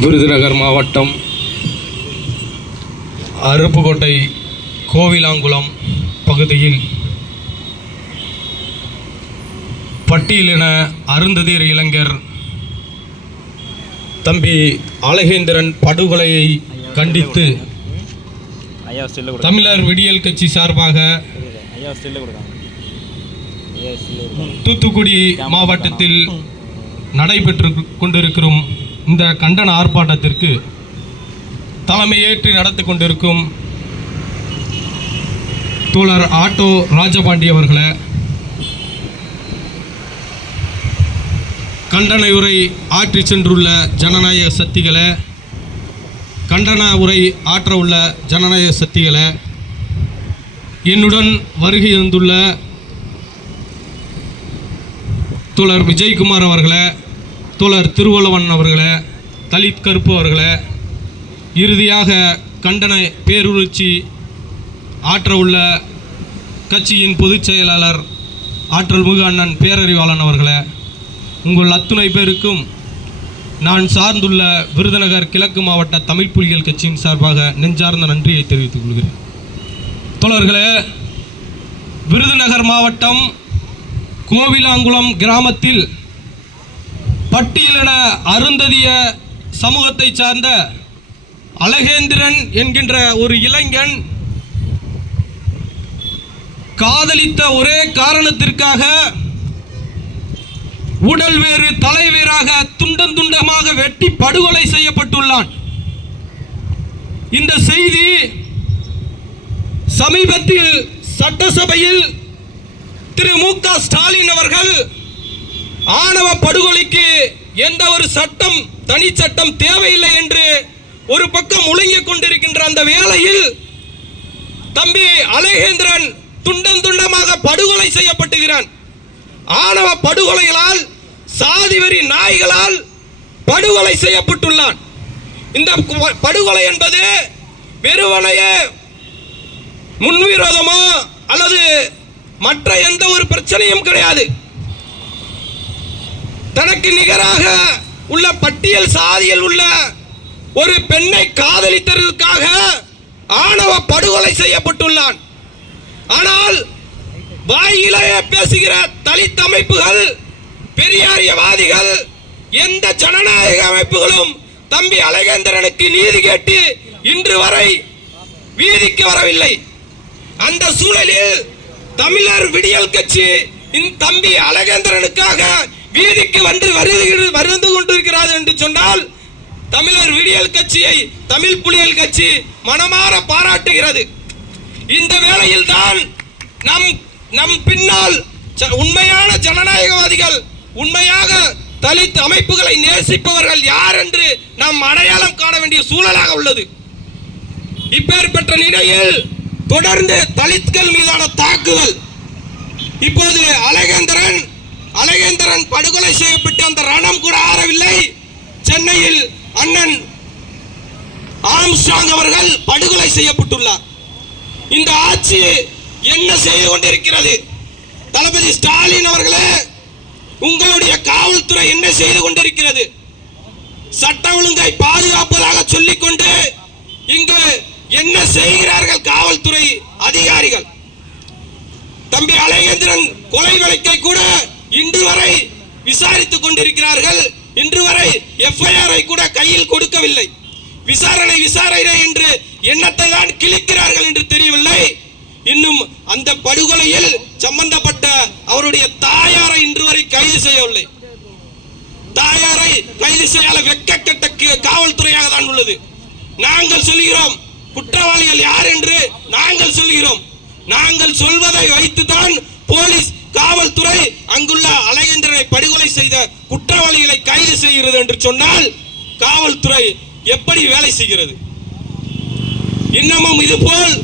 விருதுநகர் மாவட்டம் அருப்புக்கோட்டை கோவிலாங்குளம் பகுதியில் பட்டியலின அருந்ததியர் இளைஞர் தம்பி அழகேந்திரன் படுகொலையை கண்டித்து தமிழர் விடியல் கட்சி சார்பாக தூத்துக்குடி மாவட்டத்தில் நடைபெற்று கொண்டிருக்கும் இந்த கண்டன ஆர்ப்பாட்டத்திற்கு தலைமையேற்று நடத்தி கொண்டிருக்கும் தோழர் ஆட்டோ ராஜபாண்டி அவர்களை கண்டன உரை ஆற்றி சென்றுள்ள ஜனநாயக சக்திகளை கண்டன உரை ஆற்ற உள்ள ஜனநாயக சக்திகளை என்னுடன் வருகை இருந்துள்ள தோழர் விஜயகுமார் அவர்களை தோழர் திருவள்ளுவன் அவர்களை தலித் கருப்பு அவர்களை இறுதியாக கண்டன பேருணர்ச்சி ஆற்ற உள்ள கட்சியின் பொதுச் செயலாளர் ஆற்றல் முக அண்ணன் பேரறிவாளன் அவர்களை உங்கள் அத்துணை பேருக்கும் நான் சார்ந்துள்ள விருதுநகர் கிழக்கு மாவட்ட தமிழ் புலிகள் கட்சியின் சார்பாக நெஞ்சார்ந்த நன்றியை தெரிவித்துக் கொள்கிறேன். தோழர்களே விருதுநகர் மாவட்டம் கோவிலாங்குளம் கிராமத்தில் பட்டியலின அருந்ததிய சமூகத்தை சார்ந்த அழகேந்திரன் என்கின்ற ஒரு இளைஞன் காதலித்த ஒரே காரணத்திற்காக உடல் வேறு தலைவேறாக துண்டம் துண்டமாக வெட்டி படுகொலை செய்யப்பட்டுள்ளான். இந்த செய்தி சமீபத்தில் சட்டசபையில் திரு மு க ஸ்டாலின் அவர்கள் ஆணவ படுகொலைக்கு எந்த ஒரு சட்டம் தனி சட்டம் தேவையில்லை என்று ஒரு பக்கம் முழங்கிக் கொண்டிருக்கின்ற அந்த வேளையில் தம்பி அழகேந்திரன் துண்டம் துண்டமாக படுகொலை செய்யப்பட்டுகிறான். ஆணவ படுகொலைகளால் சாதிவெறி நாய்களால் படுகொலை செய்யப்பட்டுள்ளான். இந்த படுகொலை என்பது வெறுவனைய முன்விரோதமோ அல்லது மற்ற எந்த ஒரு பிரச்சனையும் கிடையாது. தனக்கு நிகராக உள்ள பட்டியல் சாதியில் உள்ள ஒரு பெண்ணை காதலித்ததற்காக ஆணவ படுகொலை செய்யப்பட்டுள்ளான். ஆனால் வாயிலே பேசுகிற தலித் அமைப்புகள் பெரியாரியவாதிகள் எந்த ஜனநாயக அமைப்புகளும் தம்பி அழகேந்திரனுக்கு நீதி கேட்டு இன்று வரை வீதிக்கு வரவில்லை. அந்த சூழலில் தமிழர் விடியல் கட்சி இந்த தம்பி அழகேந்திரனுக்காக வீதிக்கு வந்து வருகிறது வருந்து கொண்டிருக்கிறார் என்று சொன்னால் தமிழர் விடியல் கட்சியை தமிழ் புலிகள் கட்சி மனமாற பாராட்டுகிறது. இந்த வேளையில் தான் நம் நம் பின்னால் உண்மையான ஜனநாயகவாதிகள் உண்மையாக தலித் அமைப்புகளை நேசிப்பவர்கள் யார் என்று நாம் அடையாளம் காண வேண்டிய சூழலாக உள்ளது. இப்பேற்பட்ட நிலையில் தொடர்ந்து தலித்கள் மீதான தாக்குதல். இப்போது அழகேந்திரன் அழகேந்திரன் படுகொலை செய்யப்பட்டு அந்த ரணம் கூட ஆறவில்லை. சென்னையில் அண்ணன் ஆம்ஸ்டாங் அவர்கள் படுகொலை செய்யப்பட்டுள்ளார். இந்த ஆட்சி என்ன செய்து கொண்டிருக்கிறது? தளபதி ஸ்டாலின் அவர்களே உங்களுடைய காவல்துறை என்ன செய்து கொண்டிருக்கிறது? சட்ட ஒழுங்கை பாதுகாப்பதாக சொல்லிக்கொண்டு இங்கு என்ன செய்கிறார்கள் காவல்துறை அதிகாரிகள்? தம்பி அழகேந்திரன் கொலை வழக்கை கூட இன்று வரை விசாரித்துக் கொண்டிருக்கிறார்கள். இன்று வரை எஃப்ஐஆரை கூட கையில் கொடுக்கவில்லை. விசாரணை விசாரணை என்று எண்ணத்தை தான் கிழிக்கிறார்கள் என்று தெரியவில்லை. இன்னும் அந்த படுகொலையில் சம்பந்தப்பட்ட அவருடைய தாயாரை இன்று வரை கைது செய்யவில்லை. தாயாரை கைது செய்யாத வெக்கக்கட்ட காவல்துறையாக தான் உள்ளது. நாங்கள் சொல்கிறோம் குற்றவாளிகள் யார் என்று நாங்கள் சொல்கிறோம் நாங்கள் சொல்வதை வைத்துதான் போலீஸ் காவல்துறை அங்குள்ள அழகேந்திரனை படுகொலை செய்த குற்றவாளிகளை கைது செய்கிறது என்று சொன்னால் காவல்துறை எப்படி வேலை செய்கிறது? இன்னமும் இதுபோல்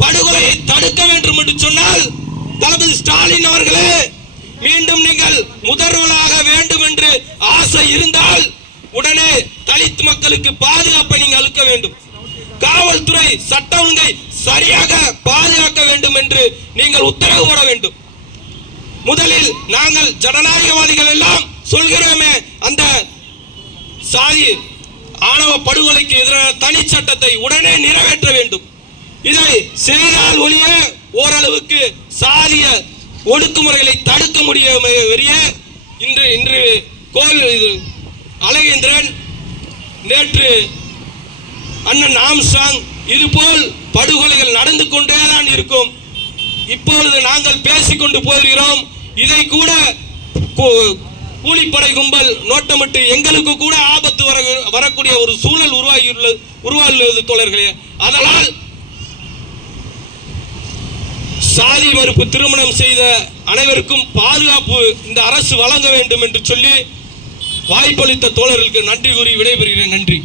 படுகொலையை தடுக்க வேண்டும் என்று சொன்னால் தளபதி ஸ்டாலின் அவர்களே மீண்டும் நீங்கள் முதல்வராக வேண்டும் என்று ஆசை இருந்தால் உடனே தலித் மக்களுக்கு பாதுகாப்பை நீங்கள் அளிக்க வேண்டும். காவல்துறை சட்ட ஒழுங்கை சரியாக பாதுகாக்க வேண்டும் என்று நீங்கள் உத்தரவு போட வேண்டும். முதலில் நாங்கள் ஜனநாயகவாதிகள் எல்லாம் சொல்கிறோமே அந்த சாதி ஆணவ படுகொலைக்கு எதிரான தனி சட்டத்தை உடனே நிறைவேற்ற வேண்டும். இதை செய்தால் ஒழிய ஓரளவுக்கு சாதிய ஒடுக்குமுறைகளை தடுக்க முடியும் வெறிய இன்று இன்று கோல் இது அழகேந்திரன் நேற்று அண்ணன் ஆம்சாங் இதுபோல் படுகொலைகள் நடந்து கொண்டே தான் இருக்கும். இப்பொழுது நாங்கள் பேசிக்கொண்டு போகிறோம். இதை கூட கூலிப்படை கும்பல் நோட்டமிட்டு எங்களுக்கு கூட ஆபத்து வர வரக்கூடிய ஒரு சூழல் உருவாகியுள்ளது உருவாகியுள்ளது தோழர்களே. அதனால் சாதி மறுப்பு திருமணம் செய்த அனைவருக்கும் பாதுகாப்பு இந்த அரசு வழங்க வேண்டும் என்று சொல்லி வாய்ப்பளித்த தோழர்களுக்கு நன்றி கூறி விடைபெறுகிறேன். நன்றி.